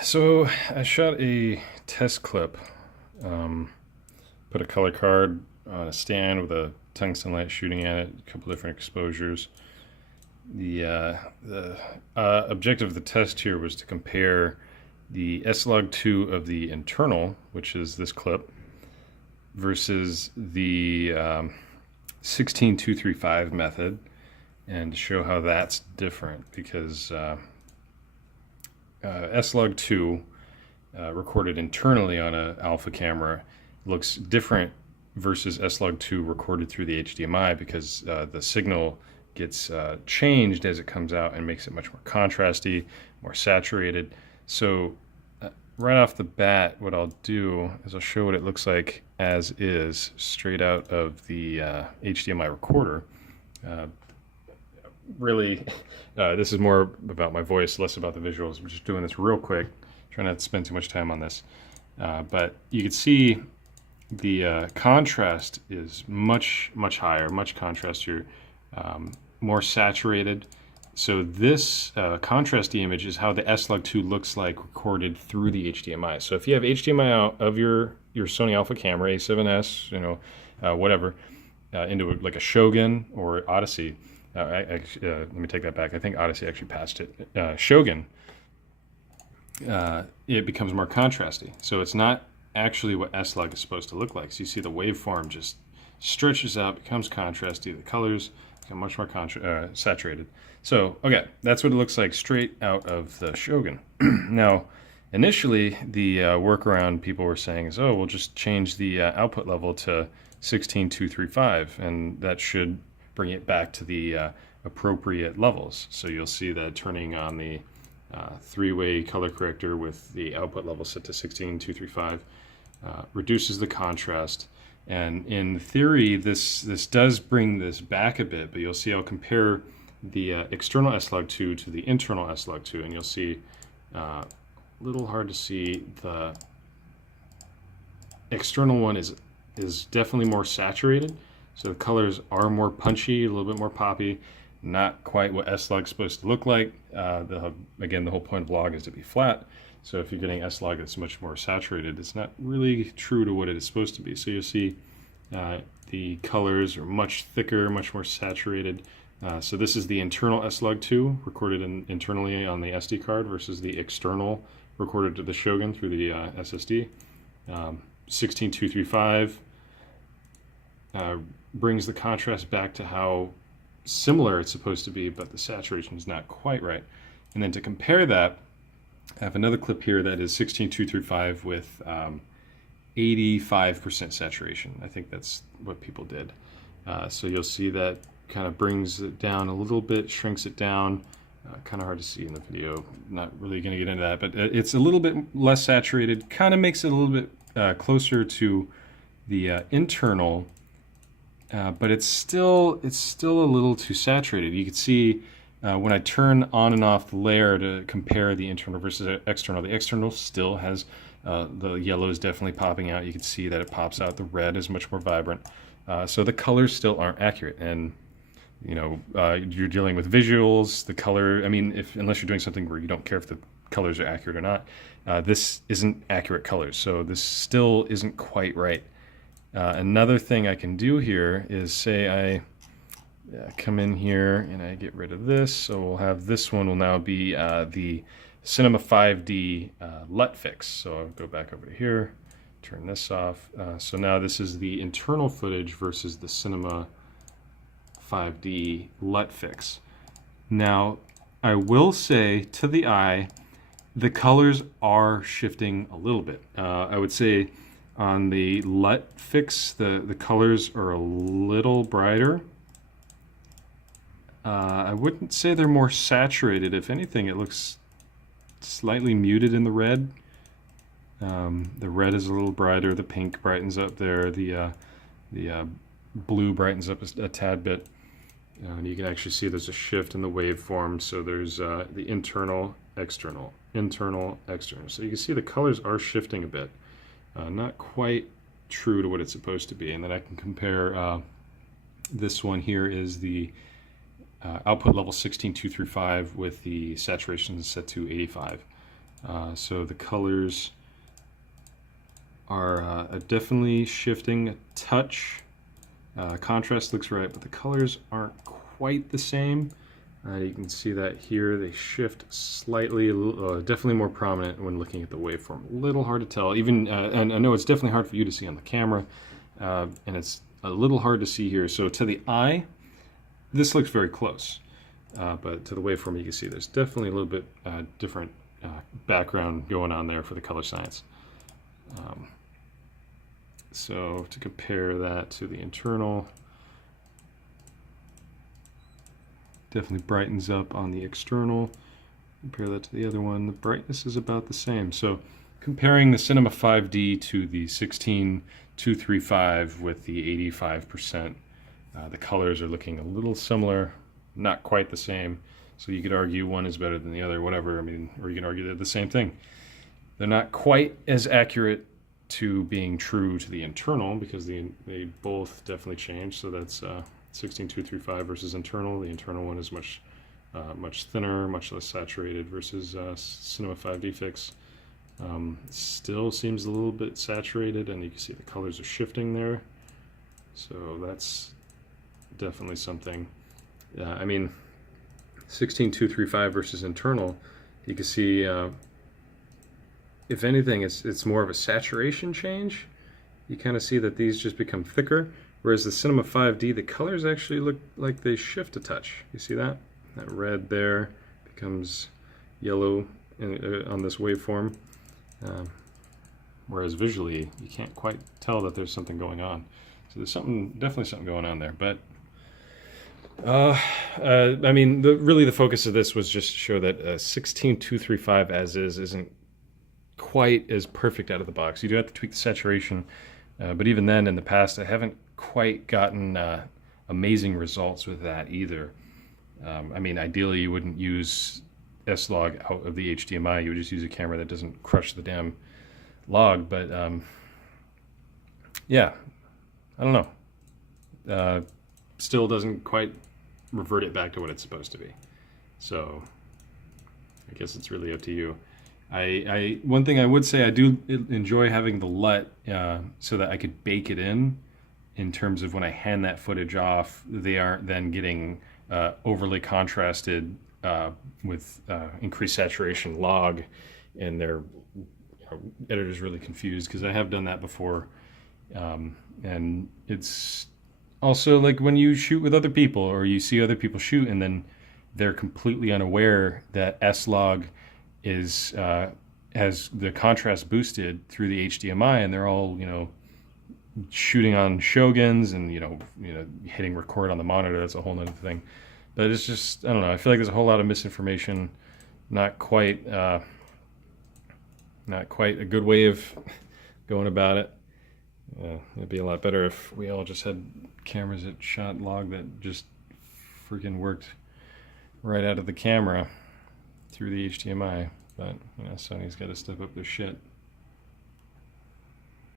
So I shot a test clip, put a color card on a stand with a tungsten light shooting at it, a couple different exposures. The objective of the test here was to compare the Slog2 of the internal, which is this clip, versus the 16235 method, and to show how that's different because Slog2 recorded internally on an alpha camera looks different versus Slog2 recorded through the HDMI because the signal gets changed as it comes out and makes it much more contrasty, more saturated. So right off the bat, what I'll do is I'll show what it looks like as is, straight out of the HDMI recorder. Really, this is more about my voice, less about the visuals. I'm just doing this real quick, trying not to spend too much time on this. But you can see the contrast is much higher, much contrastier, more saturated. So this contrasty image is how the Slog2 looks like recorded through the HDMI. So if you have HDMI out of your Sony Alpha camera, A7s, whatever, into like a Shogun or Odyssey. Let me take that back. I think Odyssey actually passed it. Shogun, it becomes more contrasty. So it's not actually what S-Log is supposed to look like. So you see the waveform just stretches out, becomes contrasty. The colors become much more saturated. So, okay, that's what it looks like straight out of the Shogun. Now, initially, the workaround people were saying is, oh, we'll just change the output level to 16235, and that should bring it back to the appropriate levels. So you'll see that turning on the three-way color corrector with the output level set to 16235 reduces the contrast. And in theory, this does bring this back a bit, but you'll see I'll compare the external Slog2 to the internal Slog2, and you'll see a little hard to see, the external one is definitely more saturated. So the colors are more punchy, a little bit more poppy, not quite what S-Log is supposed to look like. Again, the whole point of log is to be flat. So if you're getting S-Log that's much more saturated, it's not really true to what it is supposed to be. So you'll see the colors are much thicker, much more saturated. So this is the internal S-Log2 recorded internally on the SD card versus the external recorded to the Shogun through the SSD. 16235 brings the contrast back to how similar it's supposed to be, but the saturation is not quite right. And then to compare that, I have another clip here that is 16235 with 85% saturation. I think that's what people did. So you'll see that kind of brings it down a little bit, shrinks it down. Kind of hard to see in the video. Not really going to get into that, but it's a little bit less saturated. Kind of makes it a little bit closer to the internal. But it's still a little too saturated. You can see when I turn on and off the layer to compare the internal versus external, the external still has the yellow is definitely popping out. You can see that it pops out. The red is much more vibrant. So the colors still aren't accurate. And you're dealing with visuals. The color, I mean, unless you're doing something where you don't care if the colors are accurate or not, this isn't accurate colors. So this still isn't quite right. Another thing I can do here is say I come in here and I get rid of this. So we'll have this one will now be the Cinema 5D LUT fix. So I'll go back over to here, turn this off. So now this is the internal footage versus the Cinema 5D LUT fix. Now I will say to the eye, the colors are shifting a little bit. I would say on the LUT fix, the colors are a little brighter. I wouldn't say they're more saturated. If anything, it looks slightly muted in the red. The red is a little brighter. The pink brightens up there. The blue brightens up a tad bit. And you can actually see there's a shift in the waveform. So there's the internal, external, internal, external. So you can see the colors are shifting a bit. Not quite true to what it's supposed to be. And then I can compare this one here is the output level 16235 with the saturation set to 85. So the colors are definitely shifting a touch. Contrast looks right, but the colors aren't quite the same. You can see that here they shift slightly, definitely more prominent when looking at the waveform. A little hard to tell, even, and I know it's definitely hard for you to see on the camera, and it's a little hard to see here. So to the eye, this looks very close, but to the waveform you can see there's definitely a little bit different background going on there for the color science. So to compare that to the internal, definitely brightens up on the external. Compare that to the other one, the brightness is about the same. So comparing the Cinema 5D to the 16235 with the 85%, the colors are looking a little similar, not quite the same. So you could argue one is better than the other, whatever. I mean, or you can argue they're the same thing. They're not quite as accurate to being true to the internal because they both definitely change. So that's 16235 versus internal. The internal one is much thinner, much less saturated versus Cinema 5D Fix. Still seems a little bit saturated, and you can see the colors are shifting there. So that's definitely something. I mean, 16235 versus internal, you can see. If anything, it's more of a saturation change. You kind of see that these just become thicker, whereas the Cinema 5D, the colors actually look like they shift a touch. You see that? That red there becomes yellow on this waveform, whereas visually you can't quite tell that there's something going on. So there's definitely something going on there. But I mean, really the focus of this was just to show that 16235 as is isn't quite as perfect out of the box. You do have to tweak the saturation, but even then in the past I haven't quite gotten amazing results with that either. I mean, ideally you wouldn't use S-Log out of the HDMI, you would just use a camera that doesn't crush the damn log, but yeah, I don't know. Still doesn't quite revert it back to what it's supposed to be. So I guess it's really up to you. One thing I would say, I do enjoy having the LUT so that I could bake it in terms of when I hand that footage off, they aren't then getting overly contrasted with increased saturation log, and their editor's really confused because I have done that before. And it's also like when you shoot with other people or you see other people shoot and then they're completely unaware that S-Log is has the contrast boosted through the HDMI, and they're all shooting on Shoguns and hitting record on the monitor. That's a whole nother thing. But it's just, I don't know, I feel like there's a whole lot of misinformation, not quite a good way of going about it. It'd be a lot better if we all just had cameras that shot log that just freaking worked right out of the camera through the HDMI, but Sony's got to step up their shit.